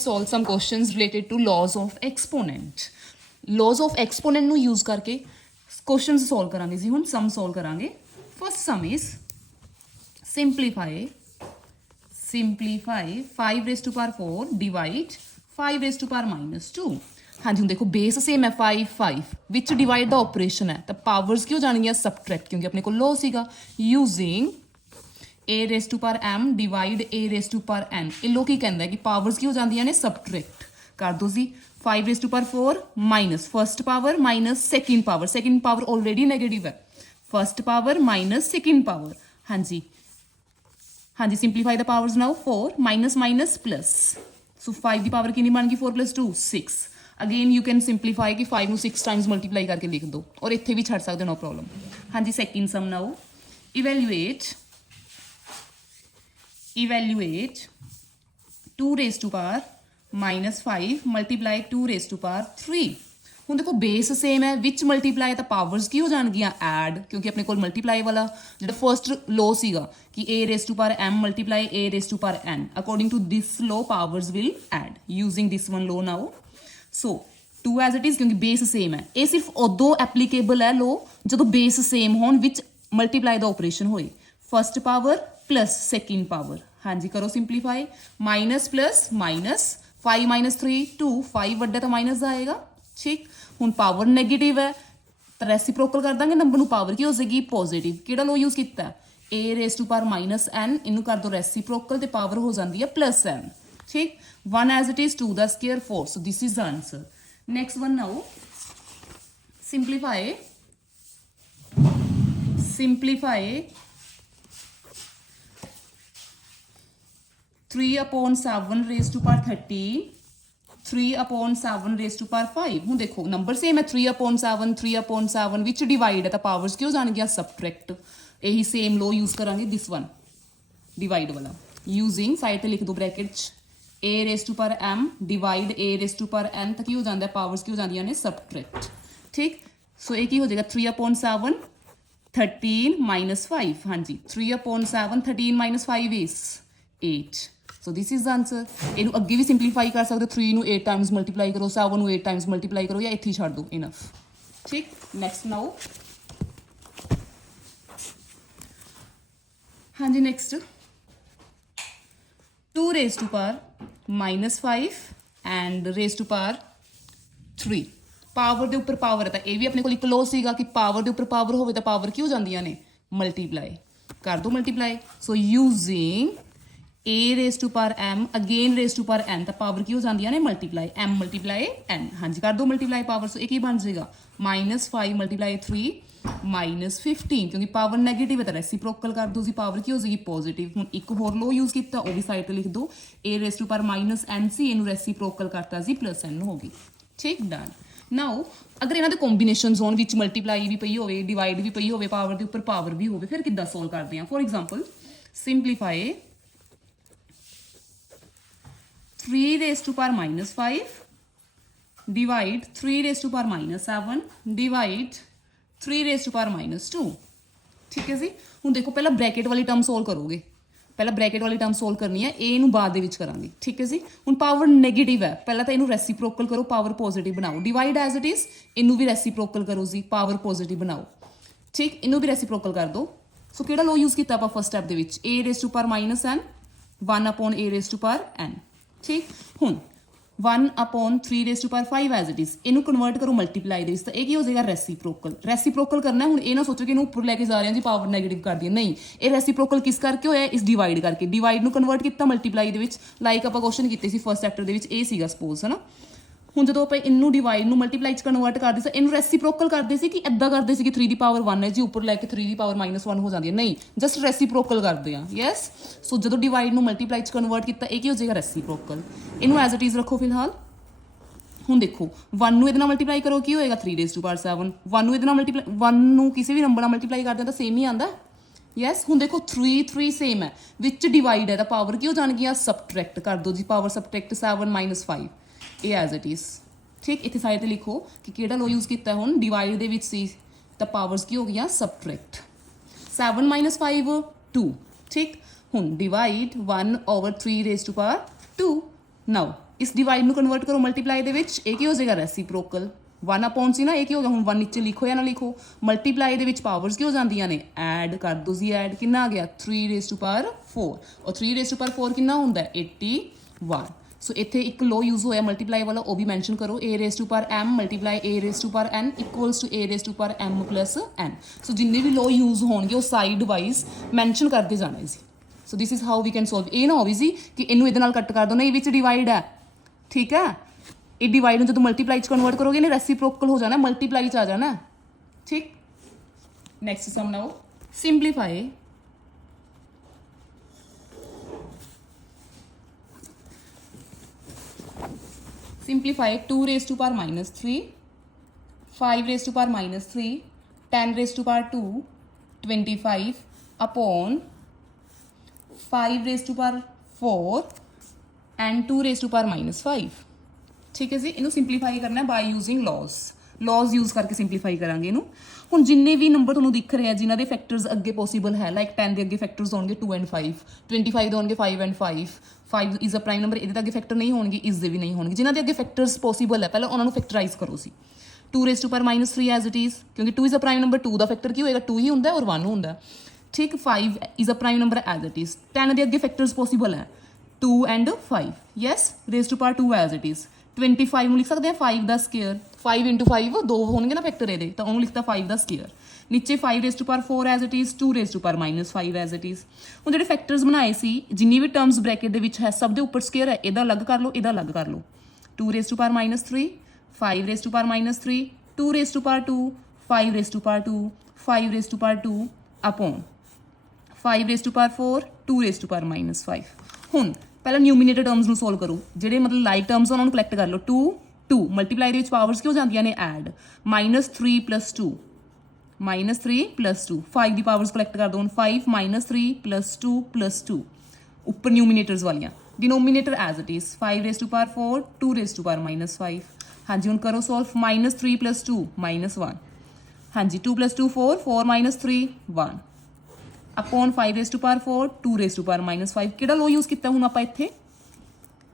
solve some questions related to laws of exponent. Laws of exponent ਨੂੰ use ਕਰਕੇ questions solve ਕਰਾਂਗੇ ਜੀ। ਹੁਣ sum solve ਕਰਾਂਗੇ। First sum is simplify 5 raised to power 4 divide 5 raised to power minus 2। ਹਾਂਜੀ ਹੁਣ ਦੇਖੋ base same ਹੈ 5 ਵਿੱਚ ਡਿਵਾਈਡ ਦਾ ਆਪਰੇਸ਼ਨ ਹੈ ਤਾਂ ਪਾਵਰਸ ਕੀ ਹੋ ਜਾਣਗੀਆਂ ਸਬਟ੍ਰੈਕਟ, ਕਿਉਂਕਿ ਆਪਣੇ ਕੋਲ ਲੋ ਸੀਗਾ। Using a raised to power m divide a raised to power n। ਇਹ ਲੋ ਕੀ ਕਹਿੰਦਾ ਕਿ ਪਾਵਰਸ ਕੀ ਹੋ ਜਾਂਦੀਆਂ ਨੇ ਸਬਟ੍ਰੈਕਟ ਕਰ ਦੋ ਜੀ। 5 raised to power 4 minus first power minus second power already negative ਹੈ। First power minus second power. ਹਾਂਜੀ ਹਾਂਜੀ simplify the powers now 4 minus plus. So 5 ਦੀ ਪਾਵਰ ਕਿੰਨੀ ਬਣ ਗਈ 4 + 2 6। ਅਗੇਨ ਯੂ ਕੈਨ ਸਿੰਪਲੀਫਾਈ ਕਿ 5 ਨੂੰ 6 ਟਾਈਮਸ ਮਲਟੀਪਲਾਈ ਕਰਕੇ ਲਿਖ ਦੋ ਔਰ ਇੱਥੇ ਵੀ ਛੱਡ ਸਕਦੇ ਨੋ ਪ੍ਰੋਬਲਮ। ਹਾਂਜੀ second sum now evaluate 2 raised to power minus 5 multiply 2 raised to power 3। ਹੁਣ ਦੇਖੋ ਬੇਸ ਸੇਮ ਹੈ ਵਿੱਚ ਮਲਟੀਪਲਾਈ ਤਾਂ ਪਾਵਰਸ ਕੀ ਹੋ ਜਾਣਗੀਆਂ ਐਡ, ਕਿਉਂਕਿ ਆਪਣੇ ਕੋਲ ਮਲਟੀਪਲਾਈ ਵਾਲਾ ਜਿਹੜਾ ਫਰਸਟ ਲੋ ਸੀਗਾ ਕਿ a raised to power m multiply a raised to power n। According to this law powers will add using this one law now. So 2 as it is ਕਿਉਂਕਿ ਬੇਸ ਸੇਮ ਹੈ। ਇਹ ਸਿਰਫ ਉਦੋਂ applicable ਹੈ ਲੋ ਜਦੋਂ base same ਹੋਣ ਵਿੱਚ multiply ਦਾ operation ਹੋਏ। First power plus second power. ਹਾਂਜੀ ਕਰੋ ਸਿੰਪਲੀਫਾਈ। ਮਾਈਨਸ ਪਲੱਸ ਮਾਈਨਸ 5 - 3 2 5 ਵੱਡਾ ਤਾਂ ਮਾਈਨਸ ਦਾ ਆਏਗਾ। ਠੀਕ ਹੁਣ ਪਾਵਰ ਨੈਗੇਟਿਵ ਹੈ ਤਾਂ ਰੈਸੀਪ੍ਰੋਕਲ ਕਰ ਦਾਂਗੇ ਨੰਬਰ ਨੂੰ, ਪਾਵਰ ਕੀ ਹੋ ਜਾਏਗੀ ਪੋਜ਼ਿਟਿਵ। ਕਿਹੜਾ ਲੋ ਯੂਜ਼ ਕੀਤਾ a raised to power minus n। ਇਹਨੂੰ ਕਰ ਦੋ ਰੈਸੀਪ੍ਰੋਕਲ ਤੇ ਪਾਵਰ ਹੋ ਜਾਂਦੀ ਹੈ ਪਲੱਸ n। ਠੀਕ 1 as it is 2 the square 4। so this is the answer। next one now simplify 3/7 raised to power 13 3/7 raised to power 5। ਹੁਣ ਦੇਖੋ ਨੰਬਰ ਸੇਮ ਹੈ 3/7 ਵਿੱਚ ਡਿਵਾਈਡ ਹੈ ਤਾਂ ਪਾਵਰਸ ਕੀ ਹੋ ਜਾਣਗੀਆਂ ਸਬਟ੍ਰੈਕਟ। ਇਹੀ ਸੇਮ ਲੋ ਯੂਜ਼ ਕਰਾਂਗੇ ਦਿਸ ਵਨ ਡਿਵਾਈਡ ਵਾਲਾ। ਯੂਜ਼ਿੰਗ ਸਾਈਡ ਤੇ ਲਿਖ ਦੋ ਬ੍ਰੈਕਟ 'ਚ a raised to power m divide a raised to power n ਤਾਂ ਕੀ ਹੋ ਜਾਂਦਾ ਪਾਵਰਸ ਕੀ ਹੋ ਜਾਂਦੀਆਂ ਨੇ ਸਬਟ੍ਰੈਕਟ। ਠੀਕ ਸੋ ਇਹ ਕੀ ਹੋ ਜਾਏਗਾ 3/7 13 - 5। ਹਾਂਜੀ 3/7 13 - 5 is 8। So this is the answer. ਇਹਨੂੰ ਅੱਗੇ ਵੀ ਸਿੰਪਲੀਫਾਈ ਕਰ ਸਕਦੇ ਹੋ। 3 ਨੂੰ 8 ਟਾਈਮਸ ਮਲਟੀਪਲਾਈ ਕਰੋ, 7 ਨੂੰ 8 ਟਾਈਮਸ ਮਲਟੀਪਲਾਈ ਕਰੋ ਜਾਂ ਇੱਥੇ ਹੀ ਛੱਡ ਦਿਓ ਇਨਫ। ਠੀਕ ਨੈਕਸਟ ਨਾਓ ਹਾਂਜੀ next 2 raised to power -5 and raised to power 3। Power ਦੇ ਉੱਪਰ ਪਾਵਰ ਹੈ ਤਾਂ ਇਹ ਵੀ ਆਪਣੇ ਕੋਲ ਇੱਕ ਲੋ ਸੀਗਾ ਕਿ ਪਾਵਰ ਦੇ ਉੱਪਰ ਪਾਵਰ ਹੋਵੇ ਤਾਂ ਪਾਵਰ ਕੀ ਹੋ ਜਾਂਦੀਆਂ ਨੇ ਮਲਟੀਪਲਾਈ ਕਰ ਦੋ multiply. So using a raised to power m again raised to power n ਤਾਂ ਪਾਵਰ ਕੀ ਹੋ ਜਾਂਦੀਆਂ ਨੇ ਮਲਟੀਪਲਾਈ m multiply n। ਹਾਂਜੀ ਕਰ ਦੋ ਮਲਟੀਪਲਾਈ ਪਾਵਰ। ਸੋ ਇਹ ਕੀ ਬਣ ਜਾਏਗਾ -5 multiply 3 -15 ਕਿਉਂਕਿ ਪਾਵਰ ਨੈਗੇਟਿਵ ਹੈ ਤਾਂ ਰੈਸੀਪ੍ਰੋਕਲ ਕਰ ਦੋ ਜੀ ਪਾਵਰ ਕੀ ਹੋ ਜਾਏਗੀ ਪੋਜ਼ਿਟਿਵ। ਹੁਣ ਇੱਕ ਹੋਰ ਲੋ ਯੂਜ਼ ਕੀਤਾ ਉਹ ਵੀ ਸਾਈਡ ਤੇ ਲਿਖ ਦੋ a raised to power -n ਸੀ, ਇਹਨੂੰ ਰੈਸੀਪ੍ਰੋਕਲ ਕਰਤਾ ਜੀ +n ਹੋ ਗਈ। ਠੀਕ ਡਨ। ਨਾਓ ਅਗਰ ਇਹਨਾਂ ਦੇ ਕੰਬੀਨੇਸ਼ਨਸ ਹੋਣ ਵਿੱਚ ਮਲਟੀਪਲਾਈ ਵੀ ਪਈ ਹੋਵੇ ਡਿਵਾਈਡ ਵੀ ਪਈ ਹੋਵੇ ਪਾਵਰ ਦੇ ਉੱਪਰ ਪਾਵਰ ਵੀ ਹੋਵੇ ਫਿਰ ਕਿੱਦਾਂ ਸੋਲਵ ਕਰਦੇ ਹਾਂ। For example simplify 3 raised to power -5 divide 3 raised to power -7 divide 3 raised to power -2। ਠੀਕ ਹੈ ਜੀ। ਹੁਣ ਦੇਖੋ ਪਹਿਲਾਂ ਬ੍ਰੈਕਟ ਵਾਲੀ ਟਰਮ ਸੋਲਵ ਕਰੋਗੇ। ਪਹਿਲਾਂ ਬ੍ਰੈਕਟ ਵਾਲੀ ਟਰਮ ਸੋਲਵ ਕਰਨੀ ਹੈ, ਇਹ ਨੂੰ ਬਾਅਦ ਦੇ ਵਿੱਚ ਕਰਾਂਗੇ। ਠੀਕ ਹੈ ਜੀ। ਹੁਣ ਪਾਵਰ ਨੈਗੇਟਿਵ ਹੈ ਪਹਿਲਾਂ ਤਾਂ ਇਹਨੂੰ ਰੈਸੀਪ੍ਰੋਕਲ ਕਰੋ ਪਾਵਰ ਪੋਜ਼ਿਟਿਵ ਬਣਾਓ। ਡਿਵਾਈਡ ਐਜ਼ ਇਟ ਇਜ਼ ਇਹਨੂੰ ਵੀ ਰੈਸੀਪ੍ਰੋਕਲ ਕਰੋ ਜੀ ਪਾਵਰ ਪੋਜ਼ਿਟਿਵ ਬਣਾਓ। ਠੀਕ ਇਹਨੂੰ ਵੀ ਰੈਸੀਪ੍ਰੋਕਲ ਕਰ ਦਿਓ। ਸੋ ਕਿਹੜਾ ਲੋ ਯੂਜ਼ ਕੀਤਾ ਆਪਾਂ ਫਸਟ ਸਟੈਪ ਦੇ ਵਿੱਚ a raised to power -n 1/a raised to power n। ਠੀਕ ਹੁਣ 1/3 raised to power 5 as it is ਇਹਨੂੰ ਕਨਵਰਟ ਕਰੋ ਮਲਟੀਪਲਾਈ ਦੇ ਵਿੱਚ ਤਾਂ ਇਹ ਕੀ ਹੋ ਜਾਏਗਾ ਰੈਸੀਪ੍ਰੋਕਲ ਕਰਨਾ। ਹੁਣ ਇਹ ਨਾ ਸੋਚੋ ਕਿ ਇਹਨੂੰ ਉੱਪਰ ਲੈ ਕੇ ਜਾ ਰਹੇ ਹਾਂ ਜੀ ਪਾਵਰ ਨੈਗੇਟਿਵ ਕਰਦੀ ਹੈ, ਨਹੀਂ ਇਹ ਰੈਸੀਪ੍ਰੋਕਲ ਕਿਸ ਕਰਕੇ ਹੋਇਆ ਇਸ ਡਿਵਾਈਡ ਕਰਕੇ। ਡਿਵਾਈਡ ਨੂੰ ਕਨਵਰਟ ਕੀਤਾ ਮਲਟੀਪਲਾਈ ਦੇ ਵਿੱਚ ਲਾਈਕ ਆਪਾਂ ਕੁਐਸਚਨ ਕੀਤੇ ਸੀ ਫਸਟ ਚੈਪਟਰ ਦੇ ਵਿੱਚ ਇਹ ਸੀਗਾ ਸਪੋਜ਼ ਹੈ ਨਾ। ਹੁਣ ਜਦੋਂ ਆਪਾਂ ਇਹਨੂੰ ਡਿਵਾਈਡ ਨੂੰ ਮਲਟੀਪਲਾਈ 'ਚ ਕਨਵਰਟ ਕਰਦੇ ਸੀ ਇਹਨੂੰ ਰੈਸੀਪ੍ਰੋਕਲ ਕਰਦੇ ਸੀ ਕਿ ਇੱਦਾਂ ਕਰਦੇ ਸੀ ਕਿ 3 ਦੀ ਪਾਵਰ 1 ਹੈ ਜੀ ਉੱਪਰ ਲੈ ਕੇ 3 ਦੀ ਪਾਵਰ -1 ਹੋ ਜਾਂਦੀ ਹੈ, ਨਹੀਂ ਜਸਟ ਰੈਸੀਪ੍ਰੋਕਲ ਕਰਦੇ ਆ। ਯੈਸ ਸੋ ਜਦੋਂ ਡਿਵਾਈਡ ਨੂੰ ਮਲਟੀਪਲਾਈ 'ਚ ਕਨਵਰਟ ਕੀਤਾ ਇਹ ਕੀ ਹੋ ਜਾਏਗਾ ਰੈਸੀਪ੍ਰੋਕਲ। ਇਹਨੂੰ ਐਜ਼ ਇਟ ਇਜ਼ ਰੱਖੋ ਫਿਲਹਾਲ। ਹੁਣ ਦੇਖੋ 1 ਨੂੰ ਇਹਦੇ ਨਾਲ ਮਲਟੀਪਲਾਈ ਕਰੋ ਕੀ ਹੋਏਗਾ 3 raised to power 7। 1 ਨੂੰ ਇਹਦੇ ਨਾਲ ਮਲਟੀਪਲਾਈ 1 ਨੂੰ ਕਿਸੇ ਵੀ ਨੰਬਰ ਨਾਲ ਮਲਟੀਪਲਾਈ ਕਰਦੇ ਹਾਂ ਤਾਂ ਸੇਮ ਹੀ ਆਉਂਦਾ। ਯੈਸ ਹੁਣ ਦੇਖੋ 3 ਸੇਮ ਹੈ ਵਿੱਚ ਡਿਵਾਈਡ ਹੈ ਤਾਂ ਪਾਵਰ ਕੀ ਹੋ ਜਾਣਗੀਆਂ ਸਬਟ੍ਰੈਕਟ ਕਰ ਦਿਓ ਜੀ ਪਾਵਰ ਸਬਟ੍ਰੈਕਟ 7 - 5 ਇਹ ਐਜ਼ ਇਟ ਇਜ਼। ਠੀਕ ਇੱਥੇ ਸਾਈਡ ਤੇ ਲਿਖੋ ਕਿ ਕਿਹੜਾ ਲੋ ਯੂਜ਼ ਕੀਤਾ ਹੁਣ ਡਿਵਾਈਡ ਦੇ ਵਿੱਚ ਸੀ ਤਾਂ ਪਾਵਰਸ ਕੀ ਹੋ ਗਈਆਂ ਸਬਟ੍ਰੈਕਟ 7 - 5 2। ਠੀਕ ਹੁਣ ਡਿਵਾਈਡ 1/3 raised to power 2। ਨਾਓ इस डिवाइड ਨੂੰ ਕਨਵਰਟ ਕਰੋ ਮਲਟੀਪਲਾਈ ਦੇ ਵਿੱਚ, ਇਹ ਕੀ ਹੋ ਜਾਏਗਾ ਰੈਸੀਪ੍ਰੋਕਲ 1 ਅਪੋਨ ਸੀ ਨਾ, ਇਹ ਕੀ ਹੋ ਗਿਆ ਹੁਣ 1 ਨੀਚੇ ਲਿਖੋ ਜਾਂ ਨਾ ਲਿਖੋ, ਮਲਟੀਪਲਾਈ ਦੇ ਵਿੱਚ ਪਾਵਰਸ ਕੀ ਹੋ ਜਾਂਦੀਆਂ ਨੇ, ਐਡ ਕਰ ਦੋ ਜੀ, ਐਡ ਕਿੰਨਾ ਆ ਗਿਆ 3 ਰੇਜ਼ ਟੂ ਪਾਵਰ 4 ਔਰ 3 ਰੇਜ਼ ਟੂ ਪਾਵਰ 4 ਕਿੰਨਾ ਹੁੰਦਾ 81। ਸੋ ਇੱਥੇ ਇੱਕ ਲੋ ਯੂਜ਼ ਹੋਇਆ ਮਲਟੀਪਲਾਈ ਵਾਲਾ, ਉਹ ਵੀ ਮੈਂਸ਼ਨ ਕਰੋ, a raise to power m multiply a raise to power n equals to a raise to power m plus n। So ਜਿੰਨੇ ਵੀ ਲੋ ਯੂਜ਼ ਹੋਣਗੇ ਉਹ ਸਾਈਡ ਵਾਈਜ਼ ਮੈਂਸ਼ਨ ਕਰਦੇ ਜਾਣਾ ਜੀ। So this is how we can solve. ਇਹ ਨਾ ਹੋਵੇ ਜੀ ਕਿ ਇਹਨੂੰ ਇਹਦੇ ਨਾਲ ਕੱਟ ਕਰ ਦੋ, ਨਹੀਂ ਵਿੱਚ ਡਿਵਾਈਡ ਹੈ, ਠੀਕ ਹੈ, ਇਹ ਡਿਵਾਈਡ ਨੂੰ ਜਦੋਂ ਮਲਟੀਪਲਾਈ ਚ ਕਨਵਰਟ ਕਰੋਗੇ ਨੇ ਰੈਸੀਪ੍ਰੋਕਲ ਹੋ ਜਾਣਾ, ਮਲਟੀਪਲਾਈ ਚ ਆ ਜਾਣਾ, ਠੀਕ। Next sum now simplify simplify 2 raised to power minus 3, 5 raised to power minus 3, 10 raised to power 2, 25 upon 5 raised to power 4 and 2 raised to power minus 5। ठीक है जी, इनू सिंपलीफाई करना है बाय यूजिंग लॉज यूज करके सिंपलीफाई करांगे इनू। ਹੁਣ ਜਿੰਨੇ ਵੀ ਨੰਬਰ ਤੁਹਾਨੂੰ ਦਿਖ ਰਹੇ ਆ ਜਿਨ੍ਹਾਂ ਦੇ ਫੈਕਟਰਸ ਅੱਗੇ ਪੋਸੀਬਲ ਹੈ, ਲਾਈਕ 10 ਦੇ ਅੱਗੇ ਫੈਕਟਰਸ ਹੋਣਗੇ 2 and 5, 25 ਦੇ ਹੋਣਗੇ 5 and 5, 5 is a prime number, ਇਹਦੇ ਤਾਂ ਅੱਗੇ ਫੈਕਟਰ ਨਹੀਂ ਹੋਣਗੇ, ਇਸ ਦੇ ਵੀ ਨਹੀਂ ਹੋਣਗੇ। ਜਿਨ੍ਹਾਂ ਦੇ ਅੱਗੇ ਫੈਕਟਰਸ ਪੋਸੀਬਲ ਹੈ ਪਹਿਲਾਂ ਉਹਨਾਂ ਨੂੰ ਫੈਕਟਰਾਈਜ਼ ਕਰੋ ਸੀ। 2 raise to power minus 3 as it is, ਕਿਉਂਕਿ 2 ਇਜ਼ ਅ ਪ੍ਰਾਈਮ ਨੰਬਰ, 2 ਦਾ ਫੈਕਟਰ ਕੀ ਹੋਏਗਾ 2 ਹੀ ਹੁੰਦਾ ਔਰ 1 ਹੁੰਦਾ, ਠੀਕ। 5 is a prime number as it is, 10 ਦੇ ਅੱਗੇ ਫੈਕਟਰਸ ਪੋਸੀਬਲ ਹੈ 2 and 5, yes, raise to power 2 as it is. 25 ਨੂੰ ਲਿਖ ਸਕਦੇ ਹਾਂ 5 ਦਾ ਸਕੇਅਰ, 5 into 5 2 ਹੋਣਗੇ ਨਾ ਫੈਕਟਰ ਇਹਦੇ, ਤਾਂ ਉਹਨੂੰ ਲਿਖਤਾ 5 ਦਾ ਸਕੇਅਰ। ਨੀਚੇ 5 raise to power 4 as it is, 2 raise to power minus 5 as it is. ਹੁਣ ਜਿਹੜੇ ਫੈਕਟਰਸ ਬਣਾਏ ਸੀ ਜਿੰਨੀ ਵੀ ਟਰਮਸ ਬ੍ਰੈਕਟ ਦੇ ਵਿੱਚ ਹੈ ਸਭ ਦੇ ਉੱਪਰ ਸਕੇਅਰ ਹੈ, ਇਹਦਾ ਅਲੱਗ ਕਰ ਲਓ, ਇਹਦਾ ਅਲੱਗ ਕਰ ਲਓ। 2 raise to power minus 3, 5 raise to power minus 3, 2 raise to power 2, 5 raise to power 2, 5 raise to power 2 upon 5 raise to power 4, 2 raise to power minus 5। ਹੁਣ ਪਹਿਲਾਂ ਨਿਊਮੀਨੇਟਰ ਟਰਮਸ ਨੂੰ ਸੋਲਵ ਕਰੋ, ਜਿਹੜੇ ਮਤਲਬ ਲਾਈਕ ਟਰਮਸ ਉਹਨਾਂ ਨੂੰ ਕਲੈਕਟ ਕਰ ਲਓ। 2 ਮਲਟੀਪਲਾਈ ਦੇ ਵਿੱਚ ਪਾਵਰਸ ਕਿਉਂ ਜਾਂਦੀਆਂ ਨੇ add, minus 3 plus 2, minus 3 plus 2, 5 ਦੀ ਪਾਵਰਸ ਕਲੈਕਟ ਕਰ ਦੋ ਹੁਣ, 5 ਮਾਈਨਸ 3 ਪਲੱਸ 2 ਪਲੱਸ 2 ਉੱਪਰ ਨਿਊਮੀਨੇਟਰਸ ਵਾਲੀਆਂ, denominator as it is 5 raise to power 4, 2 raise to power minus 5। ਹਾਂਜੀ ਹੁਣ ਕਰੋ ਸੋਲਵ, ਮਾਈਨਸ 3 ਪਲੱਸ 2 ਮਾਈਨਸ 1, ਹਾਂਜੀ 2 plus 2 4, 4 minus 3 1 upon 5 raise to power 4, 2 raise to power minus 5। ਕਿਹੜਾ ਲੋ ਯੂਜ਼ ਕੀਤਾ ਹੁਣ ਆਪਾਂ ਇੱਥੇ,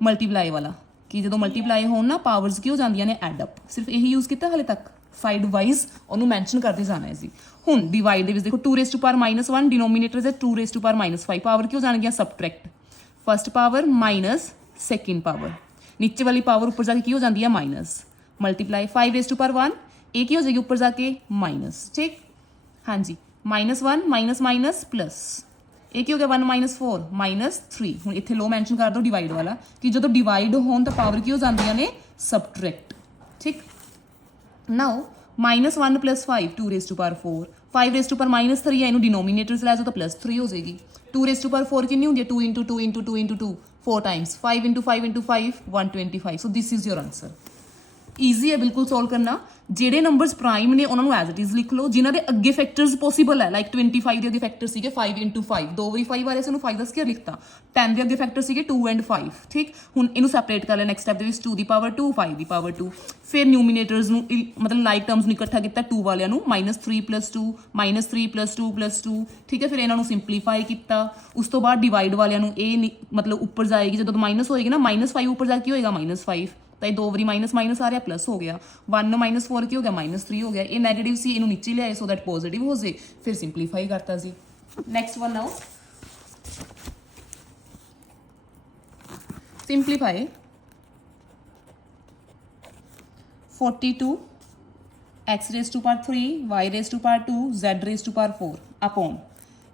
ਮਲਟੀਪਲਾਈ ਵਾਲਾ, ਕਿ ਜਦੋਂ ਮਲਟੀਪਲਾਈ ਹੋਣ ਨਾ ਪਾਵਰਸ ਕੀ ਹੋ ਜਾਂਦੀਆਂ ਨੇ ਐਡ ਅਪ, ਸਿਰਫ ਇਹੀ ਯੂਜ਼ ਕੀਤਾ ਹਾਲੇ ਤੱਕ, ਸਾਈਡ ਵਾਈਜ਼ ਉਹਨੂੰ ਮੈਂਸ਼ਨ ਕਰਦੇ ਜਾਣਾ ਹੈ ਜੀ। ਹੁਣ ਡਿਵਾਈਡ ਦੇ ਵਿੱਚ ਦੇਖੋ 2 raise to power minus 1, denominator ਹੈ 2 raise to power minus 5, power ਕਿਉਂ ਜਾਣਗੀਆਂ subtract, first power minus second power, ਨੀਚੇ ਵਾਲੀ ਪਾਵਰ ਉੱਪਰ ਜਾ ਕੇ ਕੀ ਹੋ ਜਾਂਦੀ ਹੈ minus, multiply 5 raise to power 1, ਇਹ ਕੀ ਹੋ ਜਾਏਗੀ ਉੱਪਰ ਜਾ ਕੇ ਮਾਈਨਸ, ਠੀਕ। ਹਾਂਜੀ ਮਾਈਨਸ 1 ਮਾਈਨਸ ਮਾਈਨਸ ਪਲੱਸ, ਇਹ ਕੀ ਹੋ ਗਿਆ 1 ਮਾਈਨਸ 4 ਮਾਈਨਸ 3। ਹੁਣ ਇੱਥੇ ਲੋ ਮੈਂਸ਼ਨ ਕਰ ਦਿਓ ਡਿਵਾਈਡ ਵਾਲਾ, ਕਿ ਜਦੋਂ ਡਿਵਾਈਡ ਹੋਣ ਤਾਂ ਪਾਵਰ ਕੀ ਹੋ ਜਾਂਦੀਆਂ ਨੇ ਸਬਟਰੈਕਟ, ਠੀਕ। Now minus 1 plus 5, 2 raise to power 4, 5 raise to power minus 3 ਹੈ, ਇਹਨੂੰ ਡਿਨੋਮੀਨੇਟਰਸ ਲੈ ਜਾਓ ਤਾਂ ਪਲੱਸ 3 ਹੋ ਜਾਏਗੀ। 2 ਰੇਜ਼ ਟੂ ਪਾਵਰ 4 ਕਿੰਨੀ ਹੁੰਦੀ ਹੈ 2 into 2 into 2 into 2 4 times, 5 into 5 into 5 125। So this is your answer. Easy ਹੈ ਬਿਲਕੁਲ ਸੋਲਵ ਕਰਨਾ। ਜਿਹੜੇ ਨੰਬਰਸ ਪ੍ਰਾਈਮ ਨੇ ਉਹਨਾਂ ਨੂੰ ਐਜ਼ ਇਟ ਇਜ਼ ਲਿਖ ਲਓ, ਜਿਨ੍ਹਾਂ ਦੇ ਅੱਗੇ ਫੈਕਟਰਸ ਪੋਸੀਬਲ ਹੈ, ਲਾਈਕ 25 ਦੇ ਅੱਗੇ ਫੈਕਟਰ ਸੀਗੇ 5 into 5, 2 ਵਾਰੀ 5 ਵਾਲੇ ਸਾਨੂੰ 5 ਦਾ ਸਕੇਅਰ ਲਿਖਤਾ। 10 ਦੇ ਅੱਗੇ ਫੈਕਟਰ ਸੀਗੇ 2 and 5, ਠੀਕ। ਹੁਣ ਇਹਨੂੰ ਸੈਪਰੇਟ ਕਰ ਲਿਆ ਨੈਕਸਟ ਸਟੈਪ ਦੇ ਵਿੱਚ, 2 ਦੀ ਪਾਵਰ 2, 5 ਦੀ ਪਾਵਰ 2। ਫਿਰ ਨਿਊਮੀਨੇਟਰਸ ਨੂੰ ਮਤਲਬ ਲਾਈਕ ਟਰਮਸ ਨੂੰ ਇਕੱਠਾ ਕੀਤਾ 2 ਵਾਲਿਆਂ ਨੂੰ, minus 3 plus 2, minus 3 plus 2 plus 2, ਠੀਕ ਹੈ। ਫਿਰ ਇਹਨਾਂ ਨੂੰ ਸਿੰਪਲੀਫਾਈ ਕੀਤਾ, ਉਸ ਤੋਂ ਬਾਅਦ ਡਿਵਾਈਡ ਵਾਲਿਆਂ ਨੂੰ ਇਹ ਮਤਲਬ ਉੱਪਰ ਜਾਏਗੀ, ਜਦੋਂ ਮਾਈਨਸ ਹੋਏਗੀ ਨਾ ਮਾਈਨਸ 5 ਉੱਪਰ ਜਾ ਕੇ ਕੀ ਹੋਏਗਾ ਮਾਈਨਸ 5, ਤਾਂ ਇਹ 2 ਵਾਰੀ ਮਾਈਨਸ ਮਾਈਨਸ ਆ ਰਿਹਾ ਪਲੱਸ ਹੋ ਗਿਆ, 1 ਮਾਈਨਸ 4 ਕੀ ਹੋ ਗਿਆ ਮਾਈਨਸ 3 ਹੋ ਗਿਆ। ਇਹ ਨੈਗੇਟਿਵ ਸੀ, ਇਹਨੂੰ ਨੀਚੇ ਲਿਆਏ ਸੋ ਦੈਟ ਪੋਜ਼ਿਟਿਵ ਹੋ ਜੇ, ਫਿਰ ਸਿੰਪਲੀਫਾਈ ਕਰਤਾ ਜੀ। Next one now simplify 42 x raised to power 3, y raised to power 2, z raised to power 4 upon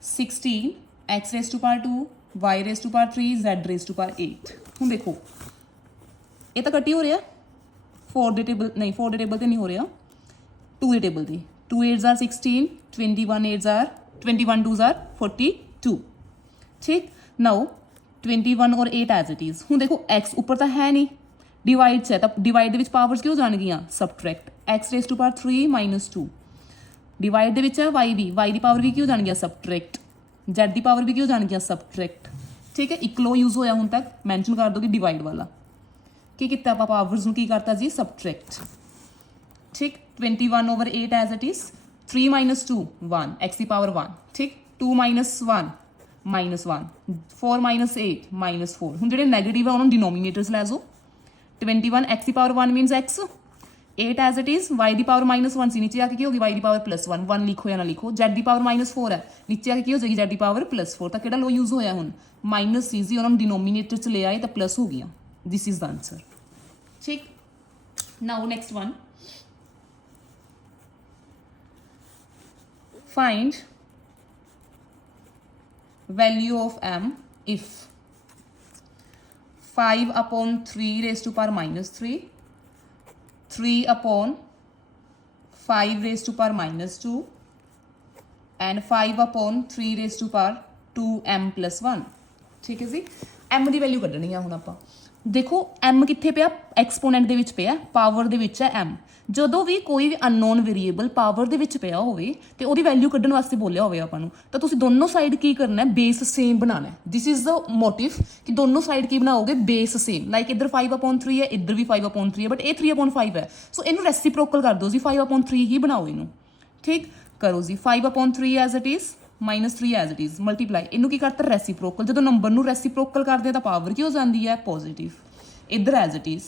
16 x raised to power 2, y raised to power 3, z raised to power 8। ਹੁਣ ਦੇਖੋ ਇਹ ਤਾਂ ਕੱਟੀ ਹੋ ਰਿਹਾ 4 ਦੇ ਟੇਬਲ ਨਹੀਂ, 4 ਦੇ ਟੇਬਲ ਤੇ ਨਹੀਂ ਹੋ ਰਿਹਾ, 2 ਦੇ ਟੇਬਲ ਤੇ। 2 8s are 16, 21 8s are 21 2s are 42, ਠੀਕ। ਨਾਓ 21 ਔਰ 8 ਐਜ਼ ਇਟ ਇਜ਼। ਹੁਣ ਦੇਖੋ x ਉੱਪਰ ਤਾਂ ਹੈ ਨਹੀਂ, ਡਿਵਾਈਡ 'ਚ ਹੈ, ਤਾਂ ਡਿਵਾਈਡ ਦੇ ਵਿੱਚ ਪਾਵਰਸ ਕਿਉਂ ਜਾਣਗੀਆਂ subtract, x raised to power 3 minus 2। Divide ਦੇ ਵਿੱਚ ਹੈ y ਵੀ, y ਦੀ ਪਾਵਰ ਵੀ ਕਿਉਂ ਜਾਣਗੀਆਂ ਸਬਟਰੈਕਟ, z ਦੀ ਪਾਵਰ ਵੀ ਕਿਉਂ ਜਾਣਗੀਆਂ ਸਬਟਰੈਕਟ, ਠੀਕ ਹੈ। ਇੱਕ ਲੋ ਯੂਜ਼ ਹੋਇਆ ਹੁਣ ਤੱਕ, ਮੈਂਸ਼ਨ ਕਰ ਦੋ ਕਿ ਡਿਵਾਈਡ ਵਾਲਾ ਕੀ ਕੀਤਾ ਆਪਾਂ ਪਾਵਰਸ ਨੂੰ ਕੀ ਕਰਤਾ ਜੀ ਸਬਟਰੈਕਟ, ਠੀਕ। 21 over 8 as it is, 3 minus 2 1, x the power 1, ਠੀਕ। 2 minus 1 minus 1, 4 minus 8 minus 4। ਹੁਣ ਜਿਹੜੇ ਨੈਗੇਟਿਵ ਆ ਉਹਨਾਂ ਨੂੰ ਡਿਨੋਮੀਨੇਟਰਸ ਲੈ ਜਾਓ, 21 x की power 1 minus x, 8 as it is, y की पावर -1 सी, नीचे आके की होगी y की पावर +1, 1 लिखो या ना लिखो, z की पावर -4 है, नीचे आके की हो जाएगी z की पावर +4, तो किहड़ा लो यूज होया हुण माइनस सी जी, उन्होंने डिनोमीनेटर च ले आए तो प्लस हो गया, दिस इज द आंसर। ठीक, now next one, find value of m if 5 upon 3 raised to power -3, 3 upon 5 raised to power -2 and 5 upon 3 raised to power 2m plus 1। ठीक है जी, m ਦੀ ਵੈਲਿਊ ਕੱਢਣੀ ਆ ਹੁਣ ਆਪਾਂ। ਦੇਖੋ m ਕਿੱਥੇ ਪਿਆ, ਐਕਸਪੋਨੈਂਟ ਦੇ ਵਿੱਚ ਪਿਆ, ਪਾਵਰ ਦੇ ਵਿੱਚ ਹੈ m। ਜਦੋਂ ਵੀ ਕੋਈ ਵੀ ਅਨਨੋਨ ਵੇਰੀਏਬਲ ਪਾਵਰ ਦੇ ਵਿੱਚ ਪਿਆ ਹੋਵੇ ਤੇ ਉਹਦੀ ਵੈਲਿਊ ਕੱਢਣ ਵਾਸਤੇ ਬੋਲਿਆ ਹੋਵੇ ਆਪਾਂ ਨੂੰ, ਤਾਂ ਤੁਸੀਂ ਦੋਨੋਂ ਸਾਈਡ ਕੀ ਕਰਨਾ ਹੈ, ਬੇਸ ਸੇਮ ਬਣਾਉਣਾ ਹੈ। ਦਿਸ ਇਜ਼ ਦ ਮੋਟਿਵ ਕਿ ਦੋਨੋਂ ਸਾਈਡ ਕੀ ਬਣਾਓਗੇ, ਬੇਸ ਸੇਮ। ਲਾਈਕ ਇੱਧਰ 5/3 ਹੈ, ਇੱਧਰ ਵੀ 5/3 ਹੈ, ਬਟ ਇਹ 3/5 ਹੈ, ਸੋ ਇਹਨੂੰ ਰੈਸੀਪ੍ਰੋਕਲ ਕਰ ਦਿਓ ਜੀ, 5/3 ਹੀ ਬਣਾਓ ਇਹਨੂੰ। ਠੀਕ, ਕਰੋ ਜੀ, 5/3 as it is -3 as it is, multiply, ਇਹਨੂੰ ਕੀ ਕਰਤਾ ਰੈਸੀਪ੍ਰੋਕਲ। ਜਦੋਂ ਨੰਬਰ ਨੂੰ ਰੈਸੀਪ੍ਰੋਕਲ ਕਰਦੇ ਤਾਂ ਪਾਵਰ ਕੀ ਹੋ ਜਾਂਦੀ ਹੈ, ਪੋਜ਼ਿਟਿਵ। ਇੱਧਰ ਐਜ਼ ਇਟ ਇਜ਼।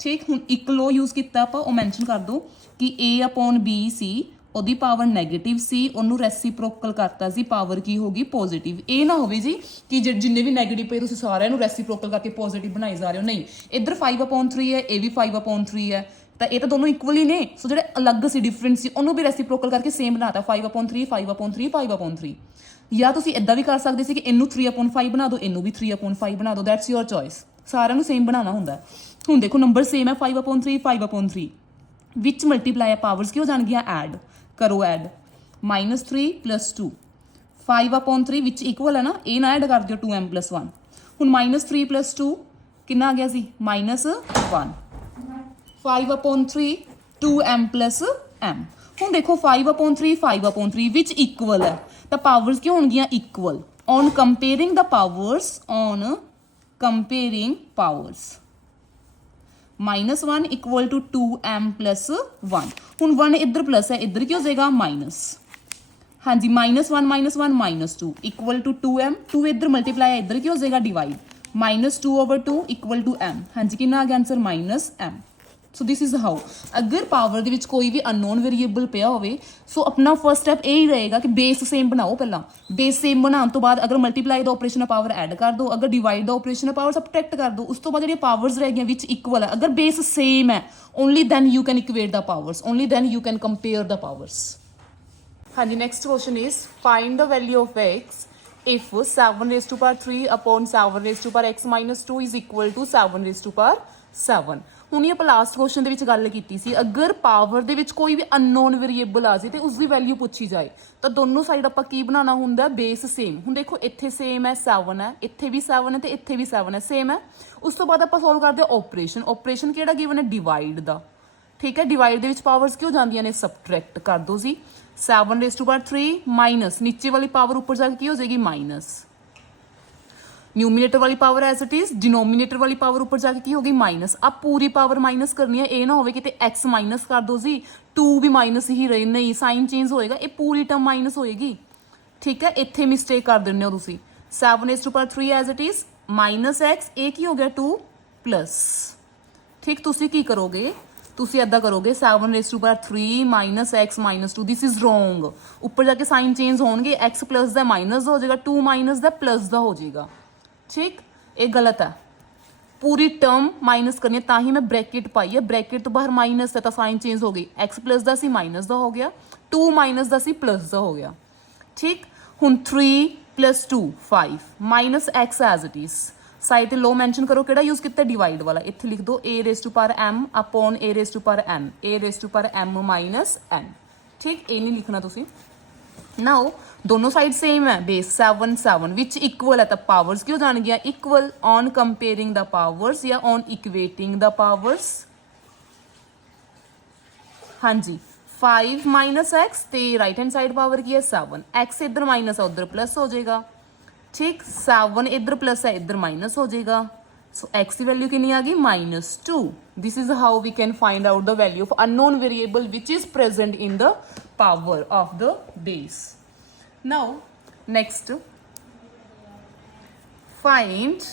ਠੀਕ, ਹੁਣ ਇੱਕ ਲੋ ਯੂਜ਼ ਕੀਤਾ ਆਪਾਂ, ਉਹ ਮੈਂਸ਼ਨ ਕਰ ਦਿਓ ਕਿ a/b ਸੀ, ਉਹਦੀ ਪਾਵਰ ਨੈਗੇਟਿਵ ਸੀ, ਉਹਨੂੰ ਰੈਸੀਪ੍ਰੋਕਲ ਕਰਤਾ ਸੀ, ਪਾਵਰ ਕੀ ਹੋਗੀ, ਪੋਜ਼ਿਟਿਵ। ਇਹ ਨਾ ਹੋਵੇ ਜੀ ਕਿ ਜਿੰਨੇ ਵੀ ਨੈਗੇਟਿਵ ਪਏ ਤੁਸੀਂ ਸਾਰਿਆਂ ਨੂੰ ਰੈਸੀਪ੍ਰੋਕਲ ਕਰਕੇ ਪੋਜ਼ਿਟਿਵ ਬਣਾਈ ਜਾ ਰਹੇ ਹੋ, ਨਹੀਂ। ਇੱਧਰ 5/3 ਹੈ, ਇਹ ਵੀ 5/3 ਹੈ, ਤਾਂ ਇਹ ਤਾਂ ਦੋਨੋਂ ਇਕੁਅਲ ਹੀ ਨੇ। ਸੋ ਜਿਹੜੇ ਅਲੱਗ ਸੀ, ਡਿਫਰੈਂਟ ਸੀ, ਉਹਨੂੰ ਵੀ ਰੈਸੀਪ੍ਰੋਕਲ ਕਰਕੇ ਸੇਮ ਬਣਾਤਾ, 5/3 5/3 5/3। ਜਾਂ ਤੁਸੀਂ ਇਦਾਂ ਵੀ ਕਰ ਸਕਦੇ ਸੀ ਕਿ ਇਹਨੂੰ 3/5 ਬਣਾ ਦਿਓ, ਇਹਨੂੰ ਵੀ 3/5 ਬਣਾ ਦਿਓ, ਦੈਟਸ ਯੋਰ ਚੋਇਸ। ਸਾਰਿਆਂ ਨੂੰ ਸੇਮ ਬਣਾਉਣਾ ਹੁੰਦਾ। ਹੁਣ ਦੇਖੋ ਨੰਬਰ ਸੇਮ ਹੈ, 5/3 5/3, ਵਿੱਚ ਮਲਟੀਪਲਾਈ ਹੈ, ਪਾਵਰਸ ਕੀ ਹੋ ਜਾਣਗੀਆਂ, ਐਡ ਕਰੋ, ਐਡ -3 + 2, 5/3 ਵਿੱਚ ਇਕੁਅਲ ਹੈ ਨਾ, ਇਹ ਨਾ ਐਡ ਕਰ ਦਿਓ 2m + 1। ਹੁਣ -3 + 2 ਕਿੰਨਾ ਆ ਗਿਆ ਸੀ, -1, 5/3 2m + m। ਹੁਣ ਦੇਖੋ 5/3 5/3 ਵਿੱਚ ਇਕੁਅਲ ਹੈ, ਤਾਂ ਪਾਵਰਸ ਕੀ ਹੋਣਗੀਆਂ, equal. On comparing the powers, on comparing powers, -1 equal to 2m + 1। ਹੁਣ 1 ਇੱਧਰ ਪਲੱਸ ਹੈ, ਇੱਧਰ ਕੀ ਹੋ ਜਾਏਗਾ, ਮਾਈਨਸ। ਹਾਂਜੀ, -1 -1 -2 ਇਕੁਅਲ ਟੂ 2m, 2 ਇੱਧਰ ਮਲਟੀਪਲਾਈ ਹੈ, ਇੱਧਰ ਕੀ ਹੋ ਜਾਏਗਾ, ਡਿਵਾਈਡ, -2/2 ਇਕੁਅਲ ਟੂ m। ਹਾਂਜੀ, ਕਿੰਨਾ ਆ ਗਿਆ answer, -m। So this is how. ਅਗਰ ਪਾਵਰ ਦੇ ਵਿੱਚ ਕੋਈ ਵੀ ਅਨਨੋਨ ਵੇਰੀਏਬਲ ਪਿਆ ਹੋਵੇ, ਸੋ ਆਪਣਾ ਫਸਟ ਸਟੈਪ ਇਹ ਹੀ ਰਹੇਗਾ ਕਿ ਬੇਸ ਸੇਮ ਬਣਾਓ ਪਹਿਲਾਂ। ਬੇਸ ਸੇਮ ਬਣਾਉਣ ਤੋਂ ਬਾਅਦ ਅਗਰ ਮਲਟੀਪਲਾਈ ਦਾ ਆਪਰੇਸ਼ਨ ਹੈ, ਪਾਵਰ ਐਡ ਕਰ ਦਿਓ, ਅਗਰ ਡਿਵਾਈਡ ਦਾ ਆਪਰੇਸ਼ਨ ਹੈ, ਪਾਵਰ ਸਬਟ੍ਰੈਕਟ ਕਰ ਦਿਓ। ਉਸ ਤੋਂ ਬਾਅਦ ਜਿਹੜੀਆਂ ਪਾਵਰਸ ਰਹਿ ਗਈਆਂ ਵਿੱਚ ਇਕੁਅਲ ਹੈ, ਅਗਰ ਬੇਸ ਸੇਮ ਹੈ, only then you can equate the powers, only then you can compare the powers. ਹਾਂਜੀ, next question is find the value of x if 7/3 upon 7x - 2 is equal to 7/7। ਹੁਣ ਇਹ ਆਪਾਂ last question ਦੇ ਵਿੱਚ ਗੱਲ ਕੀਤੀ ਸੀ, ਅਗਰ ਪਾਵਰ ਦੇ ਵਿੱਚ ਕੋਈ ਵੀ ਅਨਨੋਨ ਵੇਰੀਏਬਲ ਆ ਜਾਏ ਤੇ ਉਸ ਦੀ ਵੈਲਿਊ ਪੁੱਛੀ ਜਾਏ, ਤਾਂ ਦੋਨੋਂ ਸਾਈਡ ਆਪਾਂ ਕੀ ਬਣਾਉਣਾ ਹੁੰਦਾ, ਬੇਸ ਸੇਮ। ਹੁਣ ਦੇਖੋ ਇੱਥੇ ਸੇਮ ਹੈ, 7 ਹੈ, ਇੱਥੇ ਵੀ 7 ਹੈ, ਤੇ ਇੱਥੇ ਵੀ 7 ਹੈ, ਸੇਮ ਹੈ। ਉਸ ਤੋਂ ਬਾਅਦ ਆਪਾਂ ਸੋਲਵ ਕਰਦੇ ਹਾਂ ਆਪਰੇਸ਼ਨ। ਆਪਰੇਸ਼ਨ ਕਿਹੜਾ ਗਿਵਨ ਹੈ, ਡਿਵਾਈਡ ਦਾ। ਠੀਕ ਹੈ, ਡਿਵਾਈਡ ਦੇ ਵਿੱਚ ਪਾਵਰਸ ਕੀ ਹੋ ਜਾਂਦੀਆਂ ਨੇ, ਸਬਟ੍ਰੈਕਟ ਕਰ ਦਿਓ ਜੀ। 7/3 ਮਾਈਨਸ ਨੀਚੇ ਵਾਲੀ ਪਾਵਰ ਉੱਪਰ ਜਾ ਕੇ ਕੀ ਹੋ ਜਾਏਗੀ, ਮਾਈਨਸ। न्यूमिनेटर वाली power as it is, denominator वाली पावर ऊपर जाके की होगी, माइनस। अब पूरी पावर माइनस करनी है, ये ना हो कि एक्स माइनस कर दो जी, 2 भी माइनस ही रहे, नहीं साइन चेंज होएगा, ये पूरी टर्म माइनस होएगी। ठीक है, इत्थे मिसटेक कर देने हो तुसी। 7/3 एज इट इज -x, ये की हो गया 2 प्लस। ठीक, तुसी की करोगे, तुसी ऐदा करोगे 7/3 -x - 2, दिस इज रोंग। ऊपर जाके साइन चेंज होंगे, x प्लस का माइनस हो जाएगा, 2 माइनस का प्लस का हो जाएगा। ठीक, ये गलत है, पूरी टर्म माइनस करनी है, ताही मैं ब्रैकेट पाई है, ब्रैकेट तो बाहर माइनस है, तो साइन चेंज हो गई, एक्स प्लस का सी माइनस का हो गया, 2 माइनस का सी प्लस का हो गया। ठीक, हुण 3 + 2 5 minus x as it is. Side ते लो मैंशन करो, किहड़ा यूज किया, डिवाइड वाला। इत्थे लिख दो a⁻m upon a⁻m, a⁻m - n। ठीक, ये नहीं लिखना तुसी। नाउ दोनों साइड सेम है, बेस 7 7 विच इक्वल है, तो पावर्स की हो जाएगी equal. On comparing the powers या ऑन इक्वेटिंग द पावर्स। हाँ जी, 5 - x, तो राइट हैंड साइड पावर की है 7, x इधर माइनस है, उधर प्लस हो जाएगा। ठीक, 7 इधर प्लस है, इधर माइनस हो जाएगा। सो x की वैल्यू कितनी आ गई, -2। This is how we can find out the value of unknown variable which is present in the power of the base. Now next, find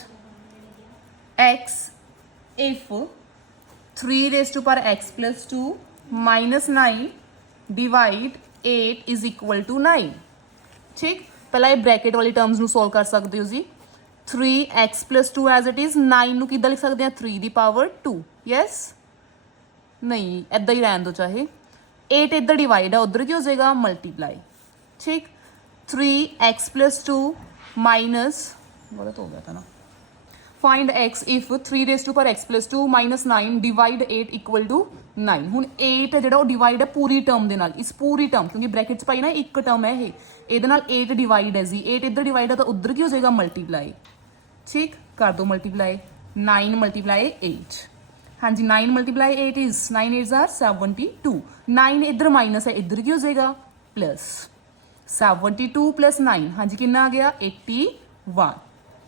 x if 3 raised to power x plus 2 minus 9 divide 8 is equal to 9। ठीक, पहला ये bracket वाली terms ਨੂੰ solve ਕਰ ਸਕਦੇ ਹੋ ਜੀ। 3x plus 2 as it is, 9 ਨੂੰ ਕਿੱਦਾਂ ਲਿਖ ਸਕਦੇ ਹਾਂ 3 ਦੀ ਪਾਵਰ 2। ਯੈਸ, ਨਹੀਂ ਇੱਦਾਂ ਹੀ ਰਹਿਣ ਦੋ ਚਾਹੇ। 8 ਇੱਧਰ ਡਿਵਾਈਡ ਹੈ, ਉੱਧਰ ਕੀ ਹੋ ਜਾਏਗਾ ਮਲਟੀਪਲਾਈ। ठीक, 3x plus 2 माइनस, गलत हो गया था ना, find x if 3 raised to power x plus 2 minus 9 divide 8 equal to 9। ਹੁਣ 8 ਹੈ ਜਿਹੜਾ ਉਹ ਡਿਵਾਈਡ ਹੈ ਪੂਰੀ ਟਰਮ ਦੇ ਨਾਲ, ਇਸ ਪੂਰੀ ਟਰਮ ਕਿਉਂਕਿ ਬ੍ਰੈਕਟਸ ਪਾਈ ਨਾ ਇੱਕ ਟਰਮ ਹੈ ਇਹ, ਇਹਦੇ ਨਾਲ 8 ਡਿਵਾਈਡ ਹੈ ਜੀ। 8 ਇੱਧਰ ਡਿਵਾਈਡ ਹੈ ਤਾਂ ਉੱਧਰ ਕੀ ਹੋ ਜਾਏਗਾ ਮਲਟੀਪਲਾਈ। ठीक, कर दो मल्टीप्लाई, 9 मल्टीप्लाई 8। हाँ जी, 9 मल्टीप्लाई 8 इज 9 8 आर 72। 9 इधर माइनस है, इधर की हो जाएगा प्लस। 72 प्लस 9, हाँ जी कितना आ गया 81।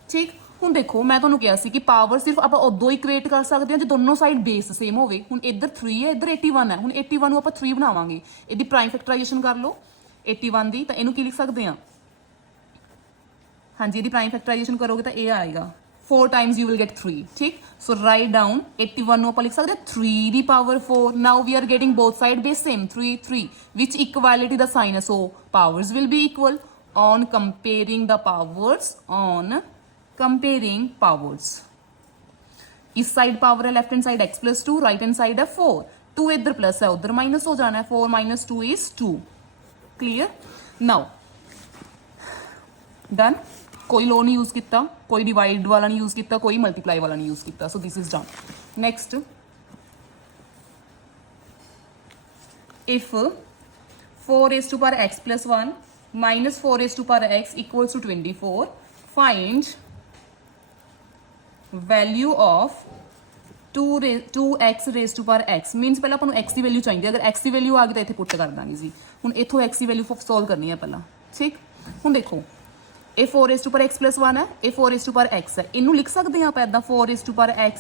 ठीक, ਹੁਣ ਦੇਖੋ ਮੈਂ ਤੁਹਾਨੂੰ ਕਿਹਾ ਸੀ ਕਿ ਪਾਵਰ ਸਿਰਫ ਆਪਾਂ ਉਦੋਂ ਹੀ ਕ੍ਰੀਏਟ ਕਰ ਸਕਦੇ ਹਾਂ ਜੇ ਦੋਨੋਂ ਸਾਈਡ ਬੇਸ ਸੇਮ ਹੋਵੇ। ਹੁਣ ਇੱਧਰ 3 ਹੈ, ਇੱਧਰ 81 ਹੈ। ਹੁਣ 81 ਨੂੰ ਆਪਾਂ 3 ਬਣਾਵਾਂਗੇ, ਇਹਦੀ ਪ੍ਰਾਈਮ ਫੈਕਟਰਾਈਜੇਸ਼ਨ ਕਰ ਲਓ 81 ਦੀ, ਤਾਂ ਇਹਨੂੰ ਕੀ ਲਿਖ ਸਕਦੇ ਹਾਂ। हाँ जी, यदि प्राइम फैक्टराइजेशन करोगे तो ये आएगा 4 टाइम्स यू विल गेट 3। ठीक, सो राइट डाउन 81 ਨੂੰ ਆਪਾਂ ਲਿਖ ਸਕਦੇ 3 ਦੀ power 4। Now we are getting both side base same 3 3 ਵਿਚ ਇਕੁਐਲਿਟੀ ਦਾ ਸਾਈਨ ਹੈ, so powers will be equal on comparing the powers, on comparing powers। इस साइड पावर है left hand side x plus 2, right hand side है 4। 2 इधर plus है, उधर minus हो जाना है। 4 minus 2 is 2। Clear, now done. कोई लो नहीं यूज किया, कोई डिवाइड वाला नहीं यूज किया, कोई मल्टीप्लाई वाला नहीं यूज किया, सो this is done. Next, if 4 raised to power x plus 1 minus 4 raised to power x equals to 24, find value of 2x raised to power x। मीनस पहले अपन x की वैल्यू चाहिए, अगर x की वैल्यू आ गई तो इतने पुट कर देंगे जी। हुण इथों x की वैल्यू सॉल्व करनी है पहला। ठीक, हुण देखो ਇਹ 4 raised to power x plus 1 ਹੈ, ਇਹ 4 raised to power x ਹੈ। ਇਹਨੂੰ ਲਿਖ ਸਕਦੇ ਹਾਂ ਆਪਾਂ ਇਦਾਂ 4 raised to power x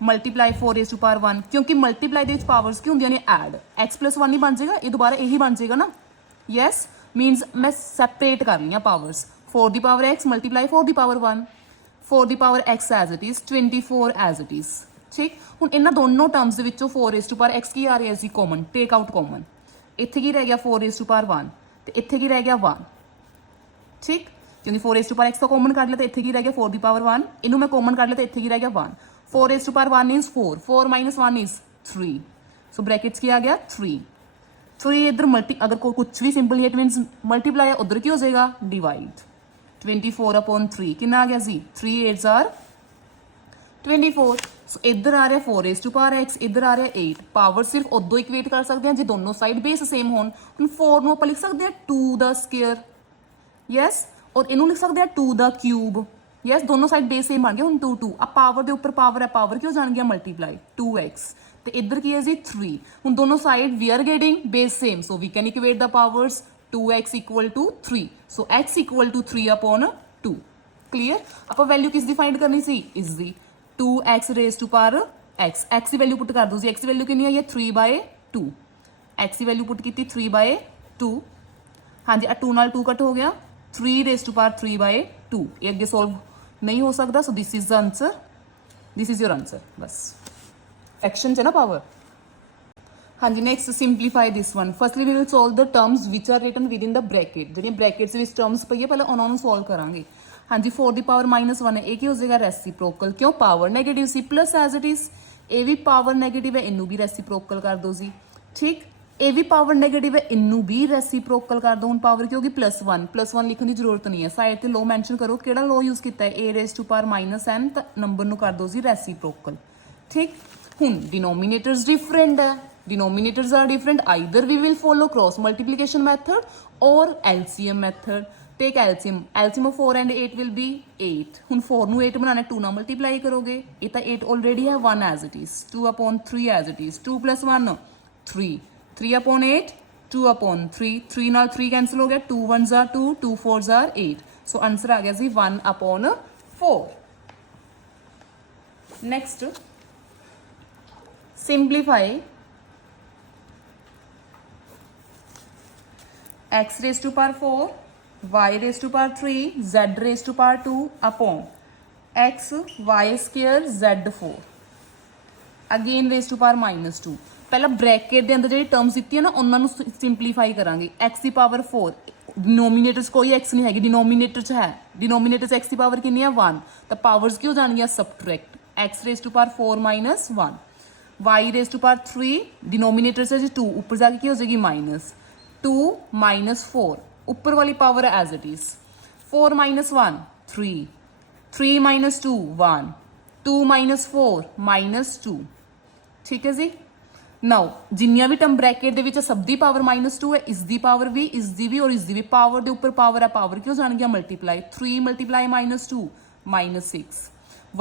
multiply 4 raised to power 1, ਕਿਉਂਕਿ ਮਲਟੀਪਲਾਈ ਦੇ ਵਿੱਚ ਪਾਵਰਸ ਕੀ ਹੁੰਦੀਆਂ ਨੇ ਐਡ। x plus 1 ਨਹੀਂ ਬਣ ਜਾਏਗਾ, ਇਹ ਦੁਬਾਰਾ ਇਹੀ ਬਣ ਜਾਏਗਾ ਨਾ। ਯੈਸ, ਮੀਨਸ ਮੈਂ ਸੈਪਰੇਟ ਕਰ ਲਈਆਂ powers. 4 the power x multiply 4 the power 1, 4 the power x as it is, 24 as it is. ਠੀਕ, ਹੁਣ ਇਹਨਾਂ ਦੋਨੋਂ ਟਰਮਸ ਦੇ ਵਿੱਚੋਂ 4 raised to power x ਕੀ ਆ ਰਿਹਾ ਸੀ ਕਾਮਨ, ਟੇਕ ਆਊਟ ਕਾਮਨ। ਇੱਥੇ ਕੀ ਰਹਿ ਗਿਆ 4 raised to power 1 ਤੇ ਇੱਥੇ ਕੀ ਰਹਿ ਗਿਆ 1। ਠੀਕ, क्योंकि 4 raised to power x तो कॉमन कर लिया तो इतने की रह गया 4 दी पावर 1, इनू मैं कॉमन कर लिया तो इतने की रह गया 1। 4 raised to power 1 is 4, 4 minus 1 is 3, so brackets की आ गया 3। तो ये इधर मल्टी, अगर कोई कुछ भी सिंपल इट मीन्स मल्टीप्लाई है, उधर की हो जाएगा डिवाइड। 24/3 कितना आ गया जी 3 8 आर 24। सो इधर आ रहा है 4 raised to power x, इधर आ रहा है 8। पावर सिर्फ उदों इक्वेट कर सकते हैं जो दोनों साइड बेस सेम होन। 4 ਨੂੰ ਆਪਾਂ ਲਿਖ ਸਕਦੇ ਹਾਂ 2 ਦਾ ਸਕੁਅਰ। यस, और इनू लिख सकते हैं 2 द क्यूब। यस, दोनों साइड बेस सेम बन गया। हम 2 2 अब पावर के उपर पावर है, पावर क्यों जान गया मल्टीप्लाई 2x, तो इधर की है जी 3। हम दोनों side we are getting base same, so we can equate the powers 2x equal to 3, so x equal to 3/2। Clear, आप वैल्यू किस दी फाइंड करनी सी, इस दी 2x raised to power x। x की वैल्यू पुट कर दो जी, x की वैल्यू कितनी आई है 3/2। x की वैल्यू पुट की 3/2। हाँ जी, 2 नाल 2 कट हो गया, 3 raised to power 3/2। ये अगे सॉल्व नहीं हो सकता, so this is the answer, this is your answer. बस फ्रैक्शन है ना पावर। हाँ जी, next simplify this one. Firstly we will solve the terms which are written within the bracket. जो ब्रैकेट्स विच टर्म्स पई है पहले उन्होंने सॉल्व करांगे। हाँ जी, 4 दी पावर -1 है, ये की हो जाएगा रेसिप्रोकल, क्यों पावर नेगेटिव सी, प्लस एज इट इज ये भी पावर नेगेटिव है, इनू भी रेसिप्रोकल कर दो जी। ठीक, ये भी पावर नेगेटिव है, इनू भी रेसिप्रोकल कर दो। हम पावर की होगी +1 लिखने की जरूरत नहीं है, साइड से लो मैंशन करो कि लो यूज किया है a raised to power -n, तो नंबर नू कर दो जी रेसिप्रोकल। ठीक, हुण डिनोमीनेटर्स डिफरेंट है, denominators are different, either we will follow cross multiplication method और LCM method. Take LCM, LCM of 4 and 8 will be 8। हुण 4 नू 8 बनाना, 2 नाल मल्टीप्लाई करोगे, ये तो 8 ऑलरेडी है, 1 as it is, 2/3 as it is, 2 + 1 3, 3/8, 2/3, 3 नाल 3 कैंसिल हो गया, 2 1s are 2, 2 4s are 8, so answer आ गया जी 1/4। Next, simplify x raised to power 4, y raised to power 3, z raised to power 2 upon x y square z4। Again raise to power -2 ਪਹਿਲਾਂ bracket ਦੇ ਅੰਦਰ ਜਿਹੜੀ terms ਦਿੱਤੀ ਹੈ ਨਾ ਉਹਨਾਂ ਨੂੰ ਸਿੰਪਲੀਫਾਈ ਕਰਾਂਗੇ x ਦੀ ਪਾਵਰ 4 डिनोमीनेटर कोई x नहीं हैगी डिनोमीनेटर च है डिनोमीनेटर च x की पावर कितनी है 1 तो पावर्स की हो जाएगी subtract x raise to power 4 minus 1 y raise to power 3 denominator से 2 ऊपर जाके की हो जाएगी -2 माइनस 4 ऊपर वाली power as it is 4 minus 1 3 3 minus 2 1 2 minus 4 -2 ठीक है जी ਨਾਓ ਜਿੰਨੀਆਂ ਵੀ ਟਰਮ ਬ੍ਰੈਕਟ ਦੇ ਵਿੱਚ ਸਭ ਦੀ ਪਾਵਰ -2 ਹੈ ਇਸ ਦੀ ਪਾਵਰ ਵੀ ਇਸ ਦੀ ਵੀ ਔਰ ਇਸ ਦੀ ਵੀ ਪਾਵਰ ਦੇ ਉੱਪਰ ਪਾਵਰ ਹੈ ਪਾਵਰ ਕਿਉਂ ਜਾਣਗੀਆਂ ਮਲਟੀਪਲਾਈ 3 ਮਲਟੀਪਲਾਈ -2 -6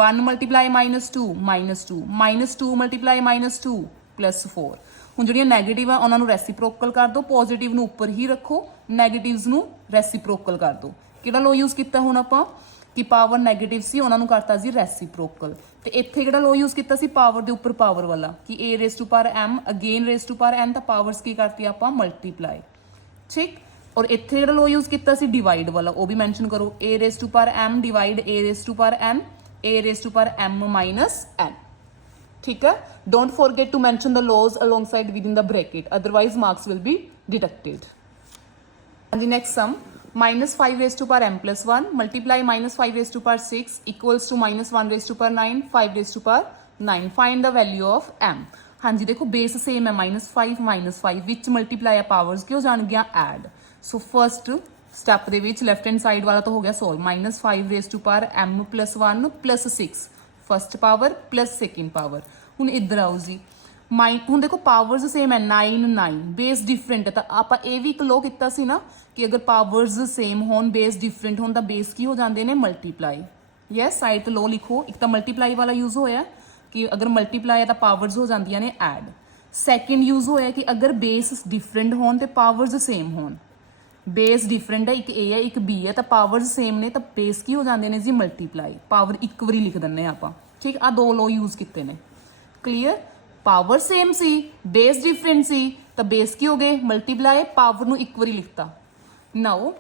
1 ਮਲਟੀਪਲਾਈ -2 -2 -2 ਮਲਟੀਪਲਾਈ -2 +4 ਹੁਣ ਜਿਹੜੀਆਂ ਨੈਗੇਟਿਵ ਆ ਉਹਨਾਂ ਨੂੰ ਰੈਸੀਪ੍ਰੋਕਲ ਕਰ ਦਿਓ ਪੋਜ਼ਿਟਿਵ ਨੂੰ ਉੱਪਰ ਹੀ ਰੱਖੋ ਨੈਗੇਟਿਵਸ ਨੂੰ ਰੈਸੀਪ੍ਰੋਕਲ ਕਰ ਦਿਓ ਕਿਹੜਾ ਲੋ ਯੂਜ਼ ਕੀਤਾ ਹੁਣ ਆਪਾਂ ਕਿ ਪਾਵਰ ਨੈਗੇਟਿਵ ਸੀ ਉਹਨਾਂ ਨੂੰ ਕਰਤਾ ਜੀ ਰੈਸੀਪ੍ਰੋਕਲ ਤੇ ਇੱਥੇ ਕਿਹੜਾ ਲੋ ਯੂਜ਼ ਕੀਤਾ ਸੀ ਪਾਵਰ ਦੇ ਉੱਪਰ ਪਾਵਰ ਵਾਲਾ ਕਿ a raise to power m again raise to power n ਤਾਂ ਪਾਵਰਸ ਕੀ ਕਰਤੀ ਆਪਾਂ ਮਲਟੀਪਲਾਈ ਠੀਕ ਔਰ ਇੱਥੇ ਜਿਹੜਾ ਲੋ ਯੂਜ਼ ਕੀਤਾ ਸੀ ਡਿਵਾਈਡ ਵਾਲਾ ਉਹ ਵੀ ਮੈਂਸ਼ਨ ਕਰੋ a raise to power m divide a raise to power n a raise to power m minus n ਠੀਕ ਹੈ don't forget to mention the laws alongside within the bracket otherwise marks will be deducted ਹਾਂਜੀ next sum -5 raised to power m plus 1 multiply -5 raised to power 6 equals to -1 raised to power 9 5 raised to power 9 find the value of m ਹਾਂਜੀ ਦੇਖੋ base same ਹੈ -5 ਵਿੱਚ multiply ਆ powers ਕਿਉਂ ਜਾਣਗੀਆਂ add ਸੋ first step ਦੇ ਵਿੱਚ left hand side ਵਾਲਾ ਤਾਂ ਹੋ ਗਿਆ solve -5 raised to power m plus 1 plus 6 first power plus second power ਹੁਣ ਇੱਧਰ ਆਓ ਜੀ ਹੁਣ ਦੇਖੋ ਪਾਵਰਸ ਸੇਮ ਹੈ 9 ਬੇਸ ਡਿਫਰੈਂਟ ਹੈ ਤਾਂ ਆਪਾਂ ਇਹ ਵੀ ਇੱਕ ਲੋ ਕੀਤਾ ਸੀ ਨਾ ਕਿ ਅਗਰ ਪਾਵਰਸ ਸੇਮ ਹੋਣ ਬੇਸ ਡਿਫਰੈਂਟ ਹੋਣ ਤਾਂ ਬੇਸ ਕੀ ਹੋ ਜਾਂਦੇ ਨੇ ਮਲਟੀਪਲਾਈ ਯੈਸ ਸਾਈਡ ਤੇ ਲੋ ਲਿਖੋ ਇੱਕ ਤਾਂ ਮਲਟੀਪਲਾਈ ਵਾਲਾ ਯੂਜ਼ ਹੋਇਆ ਕਿ ਅਗਰ ਮਲਟੀਪਲਾਈ ਹੈ ਤਾਂ ਪਾਵਰਸ ਹੋ ਜਾਂਦੀਆਂ ਨੇ ਐਡ ਸੈਕਿੰਡ ਯੂਜ਼ ਹੋਇਆ ਕਿ ਅਗਰ ਬੇਸ ਡਿਫਰੈਂਟ ਹੋਣ ਤੇ ਪਾਵਰਸ ਸੇਮ ਹੋਣ ਬੇਸ ਡਿਫਰੈਂਟ ਹੈ ਇੱਕ a ਹੈ ਇੱਕ b ਹੈ ਤਾਂ ਪਾਵਰਸ ਸੇਮ ਨੇ ਤਾਂ ਬੇਸ ਕੀ ਹੋ ਜਾਂਦੇ ਨੇ ਜੀ ਮਲਟੀਪਲਾਈ ਪਾਵਰ ਇੱਕ ਵਾਰੀ ਲਿਖ ਦਿੰਦੇ ਆਪਾਂ ਠੀਕ ਆ ਦੋ ਲੋ ਯੂਜ਼ ਕੀਤੇ ਨੇ ਕਲੀਅਰ ਪਾਵਰ ਸੇਮ ਸੀ ਬੇਸ ਡਿਫਰੈਂਟ ਸੀ ਤਾਂ ਬੇਸ ਕੀ ਹੋ ਗਏ ਮਲਟੀਪਲਾਈ ਪਾਵਰ ਨੂੰ ਇੱਕ ਵਾਰੀ ਲਿਖਤਾ now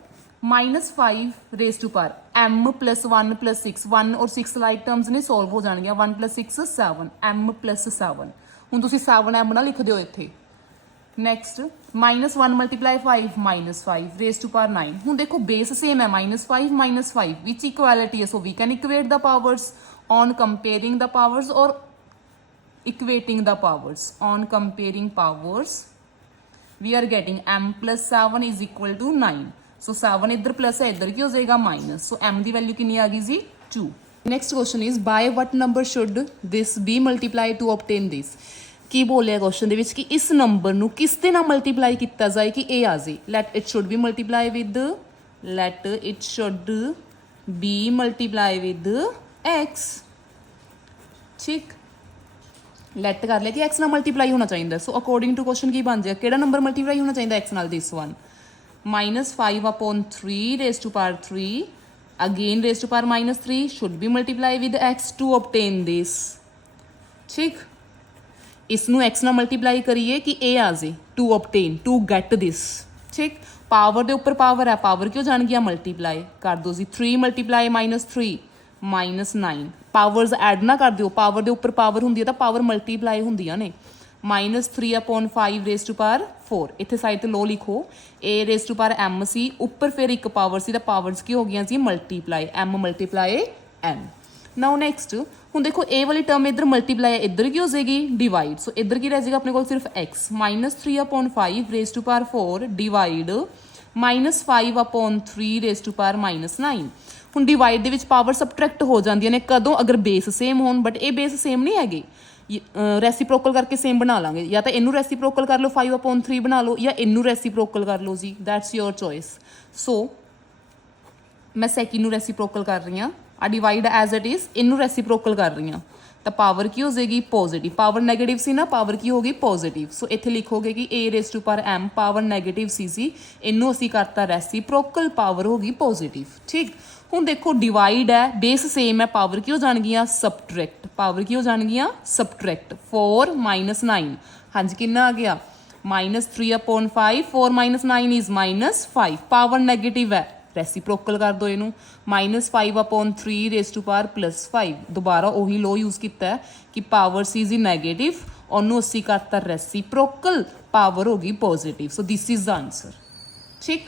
-5 raise to power m plus 1 plus 6 1 ਔਰ 6 ਲਾਈਕ ਟਰਮਸ ਨੇ ਸੋਲਵ ਹੋ ਜਾਣਗੀਆਂ 1 plus 6 7 m plus 7 ਹੁਣ ਤੁਸੀਂ 7m ਨਾ ਲਿਖ ਦਿਓ ਇੱਥੇ next -1 multiply 5 -5 raise to power 9 ਹੁਣ ਦੇਖੋ ਬੇਸ ਸੇਮ ਹੈ -5 ਵਿੱਚ ਇਕੁਐਲਿਟੀ ਹੈ so we can equate the powers on comparing the powers ਔਰ equating the powers on comparing powers we are getting m plus 7 is equal to 9 so 7 इधर plus है इधर की हो जाएगा minus so m दी value कितनी आ गई जी 2 next question is by what number should this be multiplied to obtain this ਕੀ ਬੋਲਿਆ ਕੁਐਸਚਨ ਦੇ ਵਿੱਚ ਕਿ ਇਸ ਨੰਬਰ ਨੂੰ ਕਿਸ ਦੇ ਨਾਲ ਮਲਟੀਪਲਾਈ ਕੀਤਾ ਜਾਏ ਕਿ ਇਹ ਆ ਜਾਏ let it should be multiply with let it should be multiply with x ਠੀਕ ਲੈਟ ਕਰ ਲਿਆ ਕਿ x ਨਾਲ ਮਲਟੀਪਲਾਈ ਹੋਣਾ ਚਾਹੀਦਾ ਸੋ ਅਕੋਰਡਿੰਗ ਟੂ ਕੁਐਸਚਨ ਕੀ ਬਣ ਜਾਏਗਾ ਕਿਹੜਾ ਨੰਬਰ ਮਲਟੀਪਲਾਈ ਹੋਣਾ ਚਾਹੀਦਾ x ਨਾਲ this one -5/3 raised to power 3 again raised to power -3 should be multiplied with x to obtain this ਠੀਕ ਇਸ ਨੂੰ x ਨਾਲ ਮਲਟੀਪਲਾਈ ਕਰੀਏ ਕਿ ਇਹ ਆ ਜੇ to obtain to get this ਠੀਕ ਪਾਵਰ ਦੇ ਉੱਪਰ ਪਾਵਰ ਹੈ ਪਾਵਰ ਕਿਉਂ ਜਾਣ ਗਿਆ ਮਲਟੀਪਲਾਈ ਕਰ ਦੋ ਜੀ 3 ਮਲਟੀਪਲਾਈ -3 -9 ਪਾਵਰਸ ਐਡ ਨਾ ਕਰ ਦਿਓ ਪਾਵਰ ਦੇ ਉੱਪਰ ਪਾਵਰ ਹੁੰਦੀ ਹੈ ਤਾਂ ਪਾਵਰ ਮਲਟੀਪਲਾਈ ਹੁੰਦੀਆਂ ਨੇ -3/5 ਰੇਸ ਟੂ ਪਾਵਰ 4 ਇੱਥੇ ਸਾਈਡ ਤੇ ਲੋ ਲਿਖੋ a raise to power m ਸੀ ਉੱਪਰ ਫਿਰ ਇੱਕ ਪਾਵਰ ਸੀ ਤਾਂ ਪਾਵਰਸ ਕੀ ਹੋ ਗਈਆਂ ਸੀ ਮਲਟੀਪਲਾਈ m ਮਲਟੀਪਲਾਈ n ਨਾਓ ਨੈਕਸਟ ਹੁਣ ਦੇਖੋ ਇਹ ਵਾਲੀ ਟਰਮ ਇੱਧਰ ਮਲਟੀਪਲਾਈ ਇੱਧਰ ਕੀ ਹੋ ਜਾਏਗੀ ਡਿਵਾਈਡ ਸੋ ਇੱਧਰ ਕੀ ਰਹਿ ਜਾਏਗਾ ਆਪਣੇ ਕੋਲ ਸਿਰਫ x -3/5 raise to power 4 divide -5/3 raise to power -9 ਹੁਣ ਡਿਵਾਈਡ ਦੇ ਵਿੱਚ ਪਾਵਰ ਸਬਟਰੈਕਟ ਹੋ ਜਾਂਦੀਆਂ ਨੇ ਕਦੋਂ ਅਗਰ ਬੇਸ ਸੇਮ ਹੋਣ ਬਟ ਇਹ ਬੇਸ ਸੇਮ ਨਹੀਂ ਹੈਗੇ ਰੈਸੀਪ੍ਰੋਕਲ ਕਰਕੇ ਸੇਮ ਬਣਾ ਲਾਂਗੇ ਜਾਂ ਤਾਂ ਇਹਨੂੰ ਰੈਸੀਪ੍ਰੋਕਲ ਕਰ ਲਓ 5/3 ਬਣਾ ਲਓ ਜਾਂ ਇਹਨੂੰ ਰੈਸੀਪ੍ਰੋਕਲ ਕਰ ਲਓ ਜੀ ਦੈਟਸ ਯੋਰ ਚੋਇਸ ਸੋ ਮੈਂ ਸੈਕਿੰਡ ਨੂੰ ਰੈਸੀਪ੍ਰੋਕਲ ਕਰ ਰਹੀ ਹਾਂ ਆ ਡਿਵਾਈਡ ਐਜ਼ ਇਟ ਇਜ਼ ਇਹਨੂੰ ਰੈਸੀਪ੍ਰੋਕਲ ਕਰ ਰਹੀ ਹਾਂ ਤਾਂ ਪਾਵਰ ਕੀ ਹੋ ਜਾਏਗੀ ਪੋਜ਼ਿਟਿਵ ਪਾਵਰ ਨੈਗੇਟਿਵ ਸੀ ਨਾ ਪਾਵਰ ਕੀ ਹੋ ਗਈ ਪੋਜ਼ਿਟਿਵ ਸੋ ਇੱਥੇ ਲਿਖੋਗੇ ਕਿ a raise to power m power negative ਸੀ ਇਹਨੂੰ ਅਸੀਂ ਕਰਤਾ ਰੈਸੀਪ੍ਰੋਕਲ ਪਾਵਰ ਹੋ ਗਈ ਪੋਜ਼ਿਟਿਵ ਠੀਕ ਹੁਣ ਦੇਖੋ ਡਿਵਾਈਡ ਹੈ ਬੇਸ ਸੇਮ ਹੈ ਪਾਵਰ ਕੀ ਹੋ ਜਾਣਗੀਆਂ ਸਬਟਰੈਕਟ ਪਾਵਰ ਕੀ ਹੋ ਜਾਣਗੀਆਂ ਸਬਟਰੈਕਟ 4 -9 ਹਾਂਜੀ ਕਿੰਨਾ ਆ ਗਿਆ -3/5 4 -9 is -5 ਪਾਵਰ ਨੈਗੇਟਿਵ ਹੈ ਰੈਸੀਪ੍ਰੋਕਲ ਕਰ ਦੋ ਇਹਨੂੰ -5/3 ਰੇਸ ਟੂ ਪਾਵਰ +5 ਦੁਬਾਰਾ ਉਹੀ ਲੋ ਯੂਜ਼ ਕੀਤਾ ਹੈ ਕਿ ਪਾਵਰ ਸੀ ਇਜ਼ ਨੈਗੇਟਿਵ ਉਹਨੂੰ ਅਸੀਂ ਕਰਤਾ ਰੈਸੀਪ੍ਰੋਕਲ ਪਾਵਰ ਹੋ ਗਈ positive so this is the answer ਠੀਕ